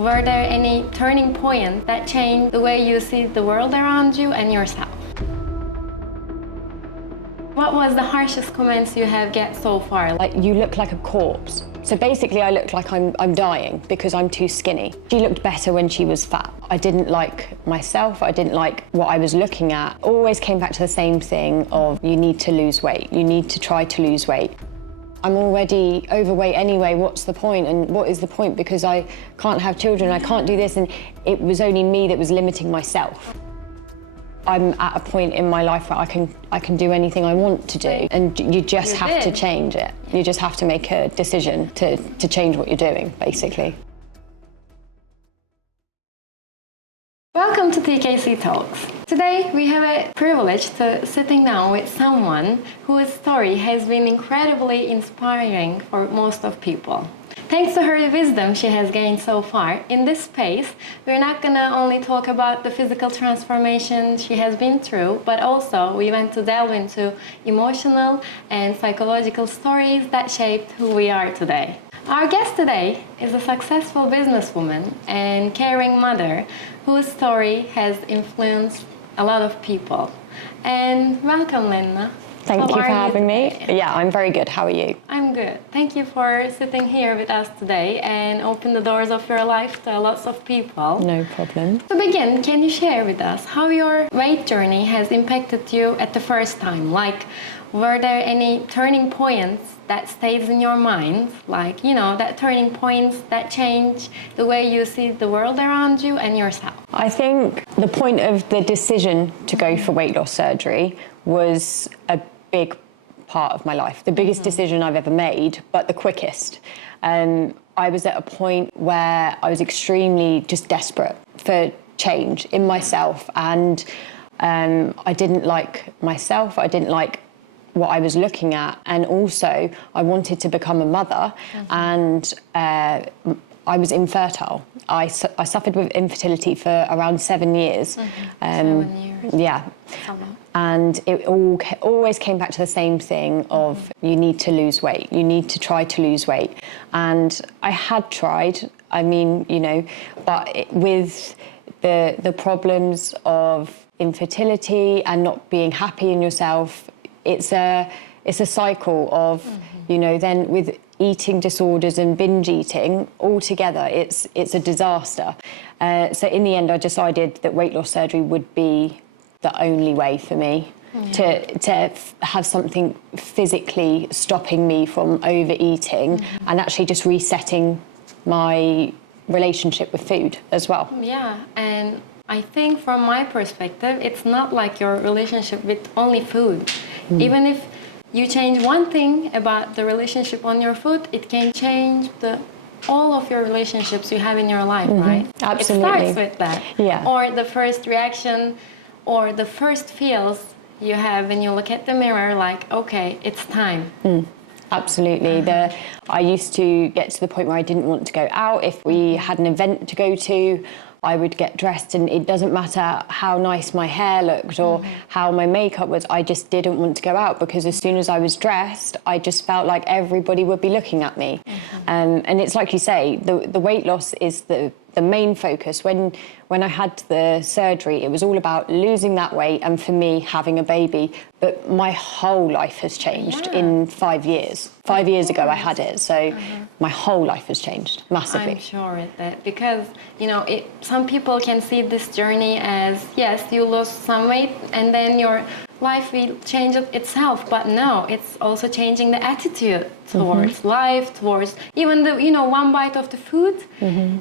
Were there any turning points that changed the way you see the world around you and yourself? What was the harshest comments you have get so far? Like, you look like a corpse. So basically I look like I'm dying because I'm too skinny. She looked better when she was fat. I didn't like myself, I didn't like what I was looking at. Always came back to the same thing of you need to lose weight, you need to try to lose weight. I'm already overweight anyway, what's the point? And what is the point? Because I can't have children, I can't do this, and it was only me that was limiting myself. I'm at a point in my life where I can do anything I want to do, and you just have to change it. You just have to make a decision to change what you're doing, basically. Welcome to TKC Talks. Today we have a privilege to sitting down with someone whose story has been incredibly inspiring for most of people. Thanks to her wisdom she has gained so far, in this space, we're not gonna only talk about the physical transformation she has been through, but also we want to delve into emotional and psychological stories that shaped who we are today. Our guest today is a successful businesswoman and caring mother whose story has influenced a lot of people. And welcome, Lenina. Thank you for having me. Yeah, I'm very good. How are you? I'm good. Thank you for sitting here with us today and open the doors of your life to lots of people. No problem. To begin, can you share with us how your weight journey has impacted you at the first time? Like, were there any turning points that stays in your mind? Like, you know, that turning points that change the way you see the world around you and yourself? I think the point of the decision to go for weight loss surgery was a big part of my life. The biggest decision I've ever made, but the quickest. I was at a point where I was extremely just desperate for change in myself, and I didn't like myself, I didn't like what I was looking at, and also I wanted to become a mother, and I was infertile. I suffered with infertility for around 7 years. 7 years. Yeah. And it always came back to the same thing of you need to lose weight, you need to try to lose weight. And I had tried, I mean, you know, but with the problems of infertility and not being happy in yourself, it's a cycle of, you know, then with eating disorders and binge eating altogether, it's a disaster. So in the end, I decided that weight loss surgery would be the only way for me to have something physically stopping me from overeating and actually just resetting my relationship with food as well. Yeah, and I think from my perspective, it's not like your relationship with only food. Even if you change one thing about the relationship on your food, it can change all of your relationships you have in your life, right? Absolutely. It starts with that. Yeah. Or the first reaction or the first feels you have when you look at the mirror, like, okay, it's time. Absolutely. I used to get to the point where I didn't want to go out. If we had an event to go to, I would get dressed, and it doesn't matter how nice my hair looked or how my makeup was, I just didn't want to go out, because as soon as I was dressed, I just felt like everybody would be looking at me. And it's like you say, the weight loss is the main focus. When I had the surgery, it was all about losing that weight and, for me, having a baby. But my whole life has changed in 5 years. 5 years ago I had it, so my whole life has changed massively. I'm sure it did, because, you know, some people can see this journey as, yes, you lost some weight and then your life will change itself, but no, it's also changing the attitude towards life, towards even the, you know, one bite of the food.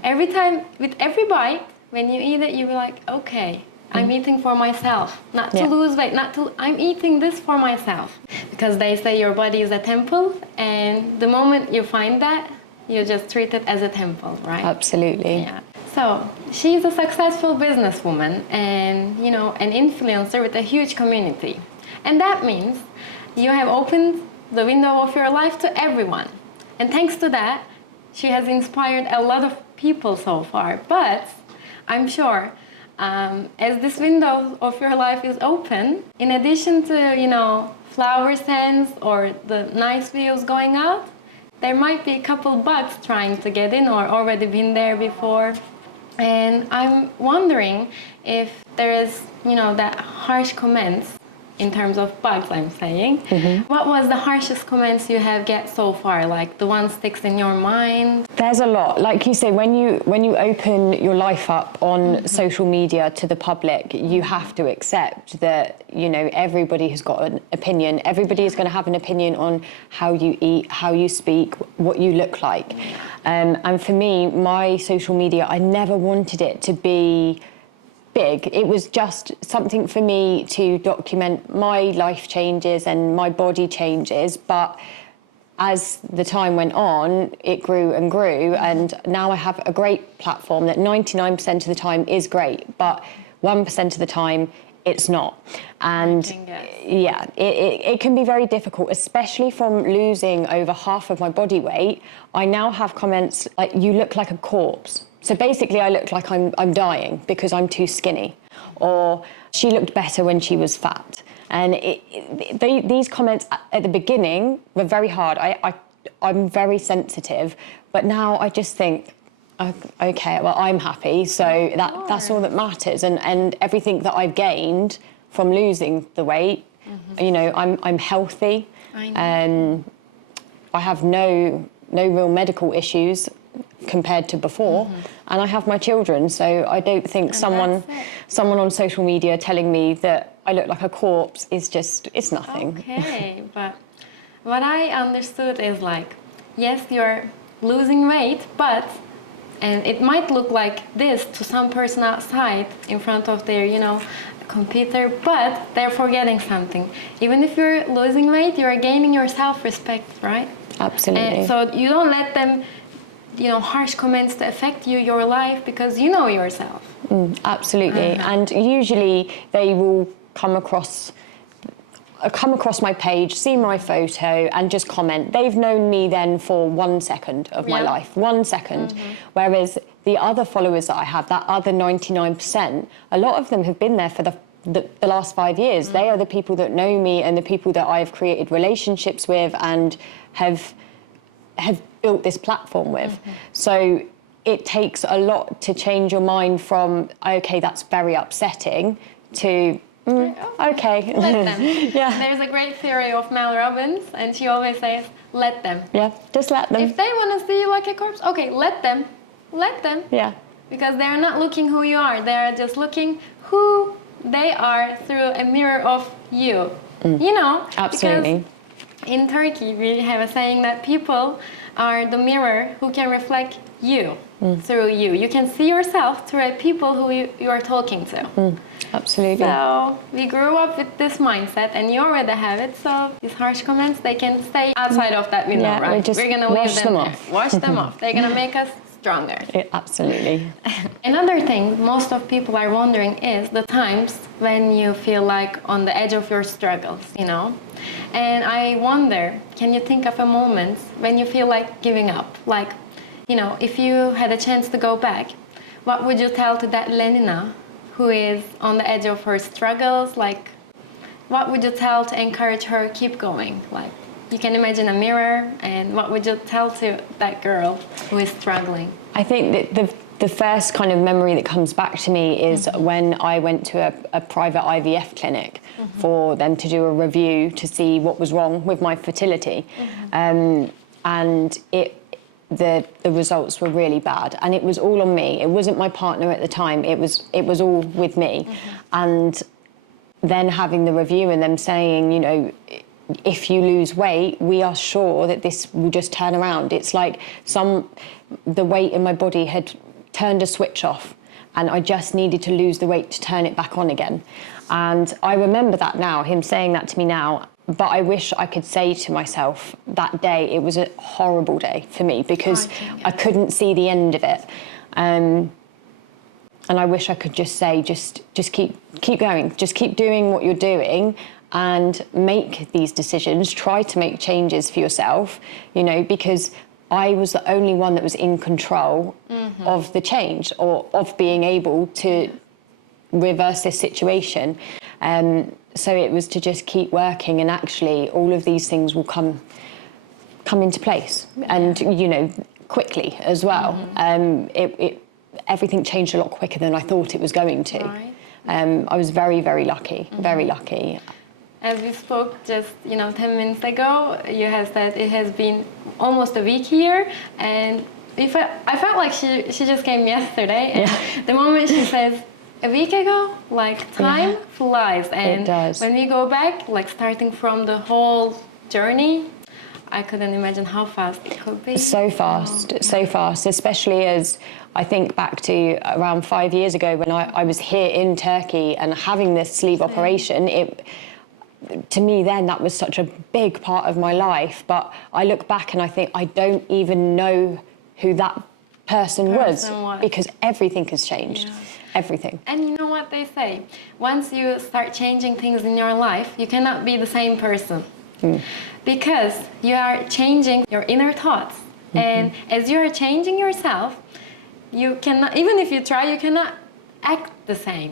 Every time, with every bite, when you eat it, you're like, okay, I'm eating for myself, not to lose weight, I'm eating this for myself. Because they say your body is a temple, and the moment you find that, you just treat it as a temple, right? Absolutely. Yeah. So, she's a successful businesswoman and, you know, an influencer with a huge community. And that means you have opened the window of your life to everyone. And thanks to that, she has inspired a lot of people so far. But I'm sure as this window of your life is open, in addition to, you know, flower scents or the nice views going out, there might be a couple bugs trying to get in or already been there before. And I'm wondering if there is, that harsh comments in terms of bugs, I'm saying. What was the harshest comments you have get so far? Like the one sticks in your mind? There's a lot. Like you say, when you open your life up on social media to the public, you have to accept that, everybody has got an opinion. Everybody is going to have an opinion on how you eat, how you speak, what you look like. And for me, my social media, I never wanted it to be big. It was just something for me to document my life changes and my body changes. But as the time went on, it grew and grew. And now I have a great platform that 99% of the time is great, but 1% of the time it's not. And yeah, it can be very difficult, especially from losing over half of my body weight. I now have comments like, you look like a corpse. So basically I look like I'm dying because I'm too skinny, or she looked better when she was fat. And these comments at the beginning were very hard. I'm very sensitive, but now I just think, okay, well, I'm happy, so that's all that matters. And everything that I've gained from losing the weight, I'm healthy. I have no real medical issues compared to before, and I have my children, so I don't think someone on social media telling me that I look like a corpse it's nothing. Okay, but what I understood is like, yes, you're losing weight, and it might look like this to some person outside in front of their, computer, but they're forgetting something. Even if you're losing weight, you're gaining your self-respect, right? Absolutely. And so you don't let them, harsh comments to affect your life, because you know yourself. Absolutely. And usually they will come across my page, see my photo and just comment. They've known me then for 1 second of my life, 1 second. Whereas the other followers that I have, that other 99%, a lot of them have been there for the last 5 years. They are the people that know me and the people that I've created relationships with and have built this platform with. So it takes a lot to change your mind from, okay, that's very upsetting, to okay. Let them. There's a great theory of Mel Robbins, and she always says, let them. Yeah, just let them. If they want to see you like a corpse, okay, let them. Let them. Yeah. Because they're not looking who you are. They're just looking who they are through a mirror of you. Absolutely. Because in Turkey, we have a saying that people are the mirror who can reflect you through you. You can see yourself through people who you are talking to. Absolutely. So we grew up with this mindset, and you already have it. So these harsh comments, they can stay outside of that window, right? We're going to leave them off. Wash them off. They're gonna make us stronger. Absolutely. Another thing most of people are wondering is the times when you feel like on the edge of your struggles, And I wonder, can you think of a moment when you feel like giving up? Like, if you had a chance to go back, what would you tell to that Lenina who is on the edge of her struggles? Like, what would you tell to encourage her keep going? Like, you can imagine a mirror, and what would you tell to that girl who is struggling? I think that the first kind of memory that comes back to me is when I went to a private IVF clinic for them to do a review to see what was wrong with my fertility. And the results were really bad, and it was all on me. It wasn't my partner at the time. It was all with me. And then having the review and them saying, if you lose weight, we are sure that this will just turn around. It's like the weight in my body had turned a switch off, and I just needed to lose the weight to turn it back on again. And I remember that now, him saying that to me now. But I wish I could say to myself that day, it was a horrible day for me because I couldn't see the end of it. And I wish I could just say, just keep going, just keep doing what you're doing and make these decisions, try to make changes for yourself, because I was the only one that was in control of the change or of being able to reverse this situation. So it was to just keep working, and actually all of these things will come come into place, and quickly as well. Everything changed a lot quicker than I thought it was going to. Right. I was very, very lucky, very lucky. As we spoke just 10 minutes ago, you have said it has been almost a week here, and I felt like she just came yesterday, and the moment she says a week ago, like time flies, and it does. when we go back, like starting from the whole journey, I couldn't imagine how fast it could be. So fast, especially as I think back to around 5 years ago when I was here in Turkey and having this sleeve operation. To me then that was such a big part of my life, but I look back and I think I don't even know who that person was, because everything has changed. Yeah. Everything. And you know what they say? Once you start changing things in your life, you cannot be the same person. Because you are changing your inner thoughts. And as you are changing yourself, you cannot, even if you try, you cannot act the same.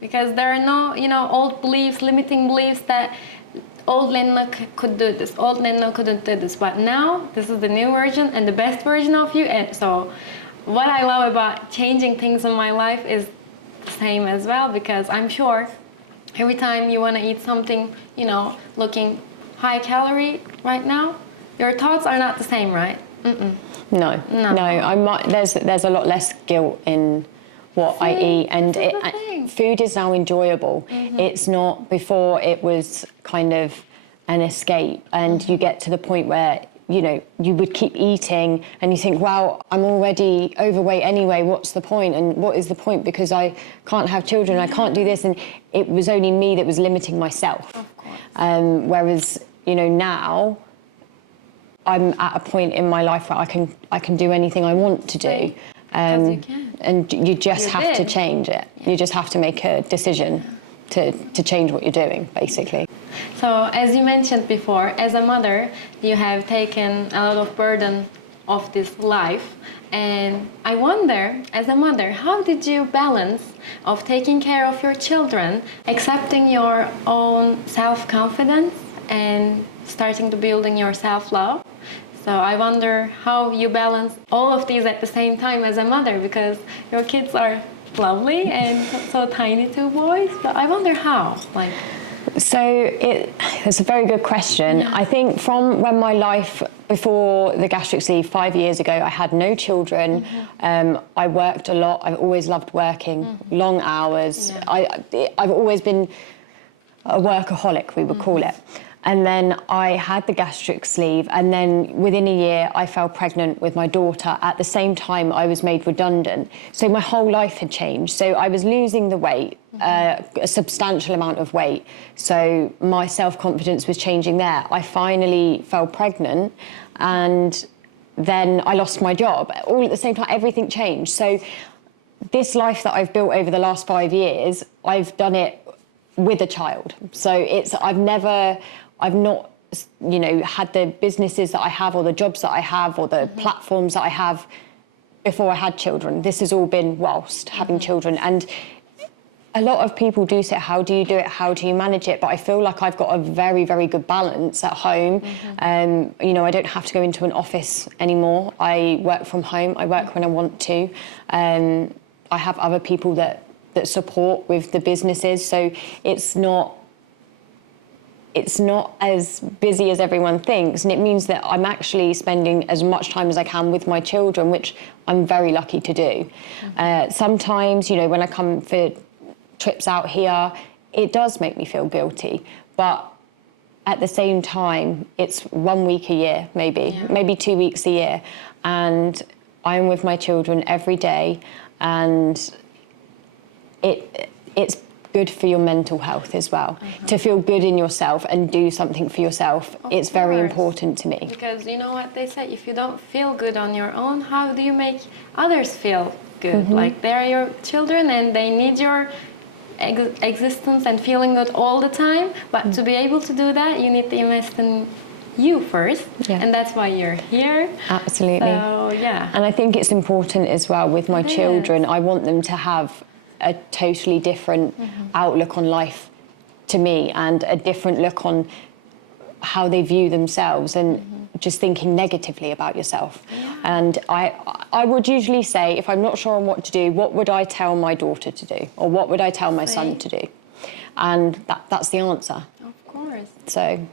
Because there are no, old beliefs, limiting beliefs that old Lenina could do this, old Lenina couldn't do this. But now, this is the new version and the best version of you. And so what I love about changing things in my life is the same as well, because I'm sure every time you want to eat something, looking high calorie right now, your thoughts are not the same, right? No. There's a lot less guilt in what I eat, and food is now enjoyable. It's not, before it was kind of an escape, and you get to the point where you would keep eating and you think, wow, I'm already overweight anyway, what's the point? And what is the point? Because I can't have children, I can't do this. And it was only me that was limiting myself. Of course. Whereas, now I'm at a point in my life where I can do anything I want to do. Because you can. And you just have to change it. Yeah. You just have to make a decision to change what you're doing, basically. So, as you mentioned before, as a mother, you have taken a lot of burden of this life. And I wonder, as a mother, how did you balance of taking care of your children, accepting your own self-confidence, and starting to building your self-love? So I wonder how you balance all of these at the same time as a mother, because your kids are lovely and so tiny, 2 boys. But I wonder how, So it's a very good question. I think from when my life before the gastric sleeve 5 years ago, I had no children. I worked a lot. I've always loved working, long hours. I've always been a workaholic, we would call it. And then I had the gastric sleeve, and then within a year I fell pregnant with my daughter. At the same time I was made redundant. So my whole life had changed. So I was losing the weight, a substantial amount of weight. So my self-confidence was changing there. I finally fell pregnant, and then I lost my job. All at the same time, everything changed. So this life that I've built over the last 5 years, I've done it with a child. So I've not, had the businesses that I have, or the jobs that I have, or the platforms that I have before I had children. This has all been whilst having children. And a lot of people do say, how do you do it? How do you manage it? But I feel like I've got a very, very good balance at home. I don't have to go into an office anymore. I work from home. I work when I want to. I have other people that support with the businesses. So it's not as busy as everyone thinks, and it means that I'm actually spending as much time as I can with my children, which I'm very lucky to do. Sometimes, when I come for trips out here, it does make me feel guilty, but at the same time, it's 1 week a year, maybe 2 weeks a year, and I'm with my children every day, and it's good for your mental health as well. To feel good in yourself and do something for yourself, it's very important to me. Because you know what they say, if you don't feel good on your own, how do you make others feel good? Like, they're your children and they need your existence and feeling good all the time. But to be able to do that, you need to invest in you first. And that's why you're here. Absolutely. So, yeah. And I think it's important as well with my children. I want them to have a totally different outlook on life to me, and a different look on how they view themselves. And just thinking negatively about yourself. And I would usually say, if I'm not sure on what to do, what would I tell my daughter to do? Or what would I tell my son to do? And that's the answer. Of course. So,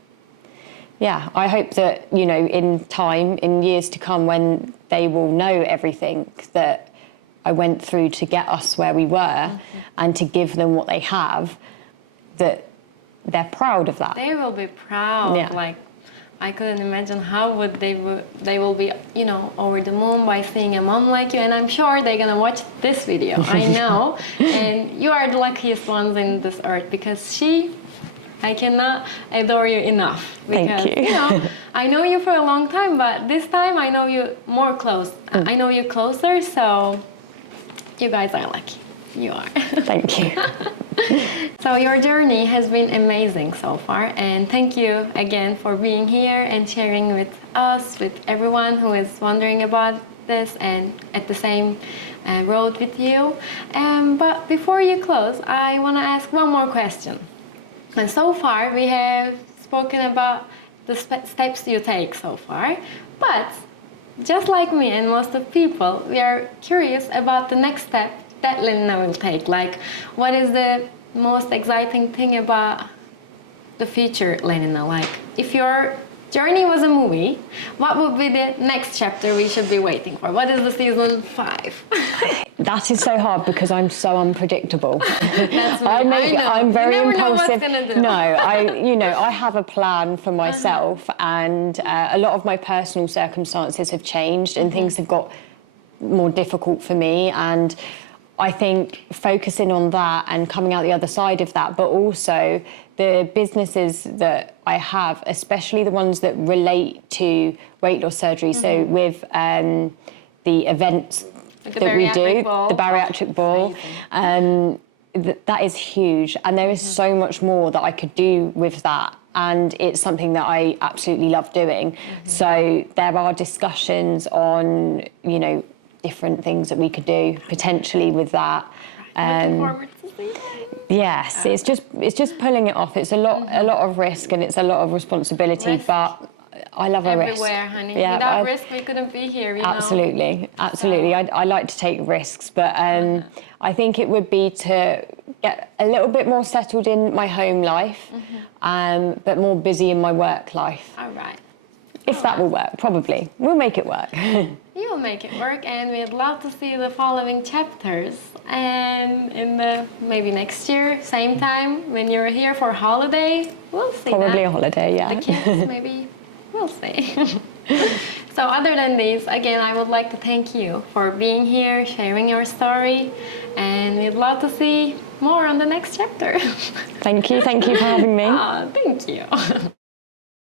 yeah, I hope that, you know, in time, in years to come, when they will know everything that I went through to get us where we were and to give them what they have, that they're proud of that. They will be proud. Yeah. Like, I couldn't imagine how would they will be, you know, over the moon by seeing a mom like you. And I'm sure they're gonna watch this video. I know. And you are the luckiest ones in this earth, because I cannot adore you enough. Because, Thank you. You know, I know you for a long time, but this time I know you more close. I know you closer, so you guys are lucky. You are. Thank you. So your journey has been amazing so far, and thank you again for being here and sharing with us, with everyone who is wondering about this and at the same road with you. But before you close, I want to ask one more question. And so far we have spoken about the steps you take so far, but just like me and most of people, we are curious about the next step that Lenina will take. Like, what is the most exciting thing about the future Lenina? Like, if your journey was a movie, what would be the next chapter we should be waiting for? What is the season 5? That is so hard because I'm so unpredictable. That's me. I'm very you never impulsive. Know what's gonna do. No, I have a plan for myself, and a lot of my personal circumstances have changed, and things have got more difficult for me. And I think focusing on that and coming out the other side of that, but also the businesses that I have, especially the ones that relate to weight loss surgery. So with the events Like the that we do, bariatric ball. the bariatric ball, that is huge. And there is so much more that I could do with that. And it's something that I absolutely love doing. So there are discussions on, you know, different things that we could do potentially with that. Looking forward to see that. Yes, it's just pulling it off. It's a lot of risk and it's a lot of responsibility, Risk. but I love a risk. Everywhere, honey. Yeah, Without risk, we couldn't be here, you know? Absolutely. I like to take risks, but I think it would be to get a little bit more settled in my home life, but more busy in my work life. All right. If that will work, probably. We'll make it work. You'll make it work, and we'd love to see the following chapters. And in the maybe next year, same time, when you're here for holiday, we'll see. Probably a holiday, yeah. The kids, maybe, we'll see. So other than this, again, I would like to thank you for being here, sharing your story, and we'd love to see more on the next chapter. Thank you for having me. Thank you.